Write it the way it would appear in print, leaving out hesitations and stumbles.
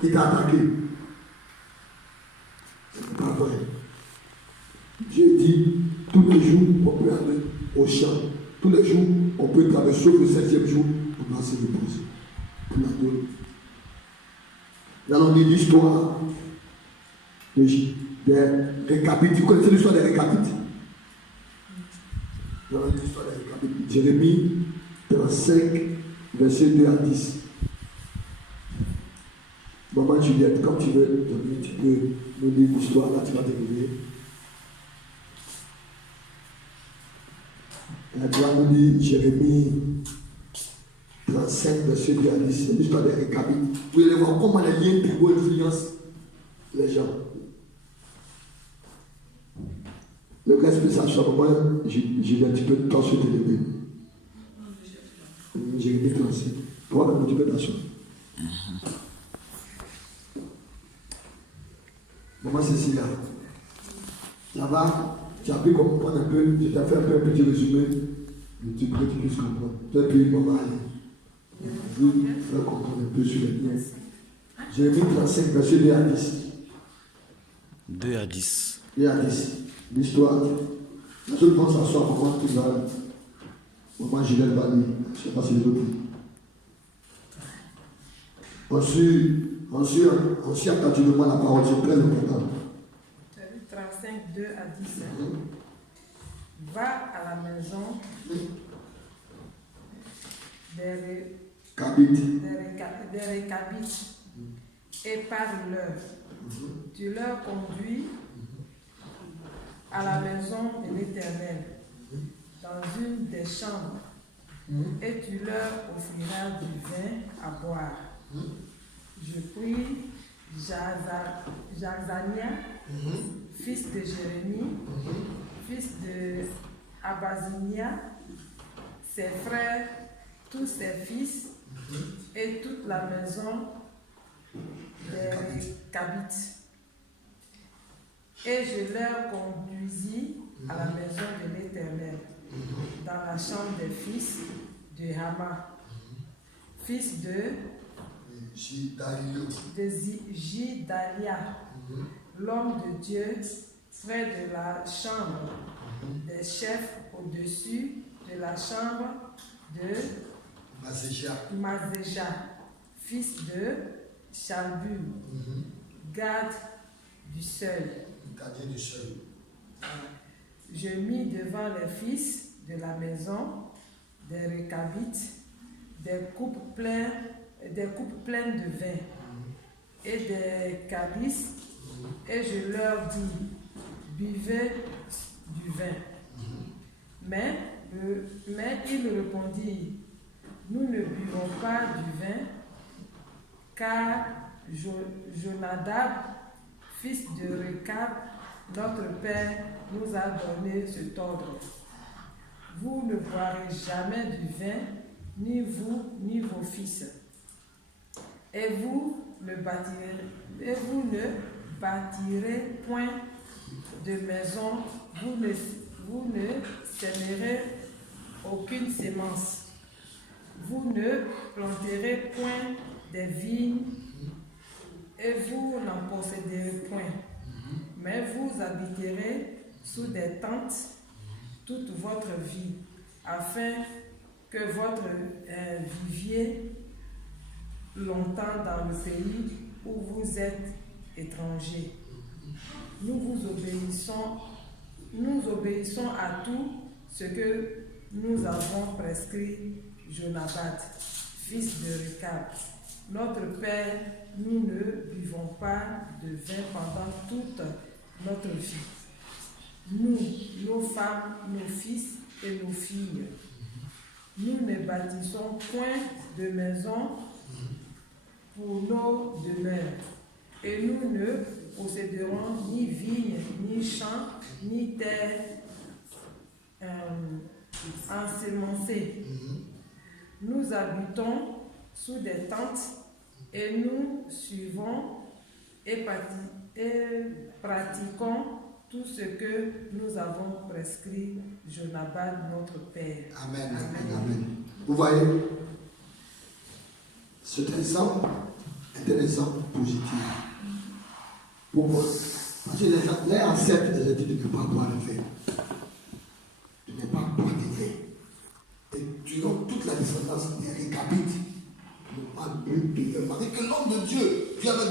qui t'a attaqué. C'est pas vrai. Dieu dit, tous les jours, on peut aller au champ. Tous les jours, on peut traverser le 7e jour pour se reposer. Pour la gueule. Nous allons lire l'histoire des récapites. Vous connaissez l'histoire des récapites? Nous allons lire l'histoire des récapites. Jérémie 35, versets 2 à 10. Maman Juliette, comme tu veux, tu peux nous lire l'histoire, là tu vas te réveiller. Tu vas nous lire Jérémie 35, verset 2 à 10. C'est l'histoire des récapites. Vous allez voir comment les liens tribaux influencent les gens. Le reste de ça, soit moi, Juliette, tu peux t'asseoir tes lever. Jérémie 35. Toi-même, tu peux t'asseoir. Maman Cécilia, ça va? Tu as pu comprendre un peu, je t'ai fait un peu un petit résumé, mais tu peux que tu puisses comprendre. Tu as pu, maman, aller. Je vais faire comprendre un peu sur les liens. Jérémie 35, verset 2 à 10. 2 à 10. 2 à 10. L'histoire. La seule fois que ça soit, maman, tu vas. Maman Juliette va lire. Je ne sais pas si les autres. Ensuite, attentivement la parole, c'est très important. 35, 2 à 10. Va à la maison des Récabites et parle-leur. Tu leur conduis à la maison de l'Éternel, dans une des chambres, et tu leur offriras du vin à boire. Je prie Jazania, fils de Jérémie, fils de Abazinia, ses frères, tous ses fils, et toute la maison des Récabites. Et je leur conduisis à la maison de l'Éternel, dans la chambre des fils de Hama, fils de Gidalia, l'homme de Dieu, près de la chambre des chefs au-dessus de la chambre de Mazéja, fils de Shalbum, garde du seuil. Je mis devant les fils de la maison des Récabites des coupes pleines de vin et des calices, et je leur dis, buvez du vin. Mais ils répondirent, nous ne buvons pas du vin, car Jonadab, fils de Récab, notre père, nous a donné cet ordre. Vous ne boirez jamais du vin, ni vous, ni vos fils. Et vous ne bâtirez point de maison, vous ne sèmerez aucune semence. Vous ne planterez point des vignes, et vous n'en posséderez point. Mais vous habiterez sous des tentes toute votre vie, afin que votre viviez longtemps dans le pays où vous êtes étrangers. Nous obéissons à tout ce que nous avons prescrit Jonadab, fils de Récab. Notre père, nous ne buvons pas de vin pendant toute notre vie. Nous, nos femmes, nos fils et nos filles. Nous ne bâtissons point de maison pour nos demeures, et nous ne posséderons ni vignes, ni champs, ni terre ensemencée. Nous habitons sous des tentes, et nous suivons et pratiquons tout ce que nous avons prescrit Jonadab, notre père. Amen, amen, amen. Vous voyez, cet exemple est un exemple positif. Pourquoi? Parce que les gens acceptent les études de ne pas boire le vin. De ne pas boire de vin. Et durant toute la descendance des Récabites, n'ont pas bu de vin. Parce que l'homme de Dieu, Dieu avait